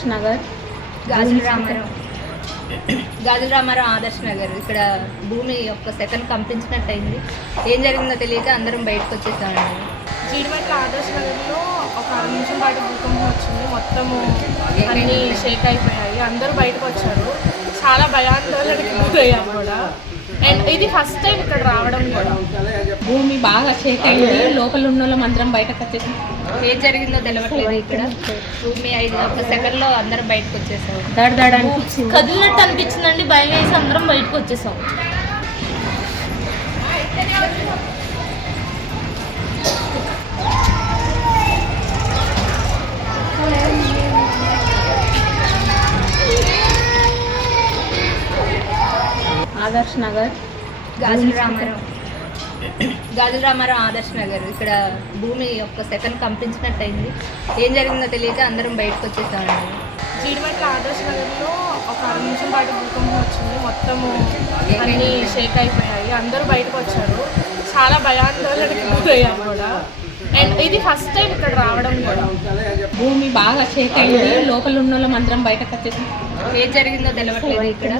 ఆదర్శ్ నగర్, గాజుల రామారావు ఆదర్శ్ నగర్. ఇక్కడ భూమి ఒక్క సెకండ్ కంపించినట్టు అయింది. ఏం జరిగిందో తెలియక అందరం బయటకు వచ్చేసామండి. జీడిమెట్ల ఆదర్శ్ నగర్లో ఒక 6 నిమిషం పాటు భూకంపం వచ్చింది. మొత్తము అన్నీ షేక్ అయిపోయాయి. అందరూ బయటకు వచ్చారు. చాలా భయాందోళనకి గురయ్యాం కూడా. అండ్ ఇది ఫస్ట్ టైం ఇక్కడ రావడం కూడా. భూమి బాగా షేక్ అయింది. లోపల ఉన్న వాళ్ళం అందరం బయటకు వచ్చేసాం. ఏం జరిగిందో తెలియట్లేదు. ఇక్కడ భూమి ఒక్క సెకండ్లో అందరం బయటకు వచ్చేసాం. దడ అనిపించింది, కదిలినట్టు అనిపించిందండి. భయం వేసి అందరం బయటకు వచ్చేసాం. ఆదర్శ్ నగర్, గాజుల రామారావు ఆదర్శ్ నగర్. ఇక్కడ భూమి ఒక్క సెకండ్ కంపించినట్టు అయింది. ఏం జరిగిందో తెలియక అందరం బయటకు వచ్చేసామండి. జీడిమెట్ల ఆదర్శ్ నగర్లో ఒక 6 నిమిషం పాటు భూకంపం వచ్చింది. మొత్తము అన్నీ షేక్ అయిపోయాయి. అందరూ బయటకు వచ్చారు. చాలా భయాందోళనకి గురయ్యాం కూడా. అండ్ ఇది ఫస్ట్ టైం ఇక్కడ రావడం కూడా. భూమి బాగా షేక్ అయింది. లోపల ఉన్న వాళ్ళం అందరం బయటకు వచ్చేసాం. ఏం జరిగిందో తెలియట్లేదు. ఇక్కడ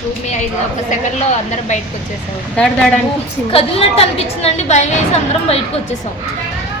భూమి ఒక్క సెకండ్లో అందరం బయటకు వచ్చేసాం. దడ అనిపించింది, కదిలినట్టు అనిపించిందండి. భయం వేసి అందరం బయటకు వచ్చేసాం.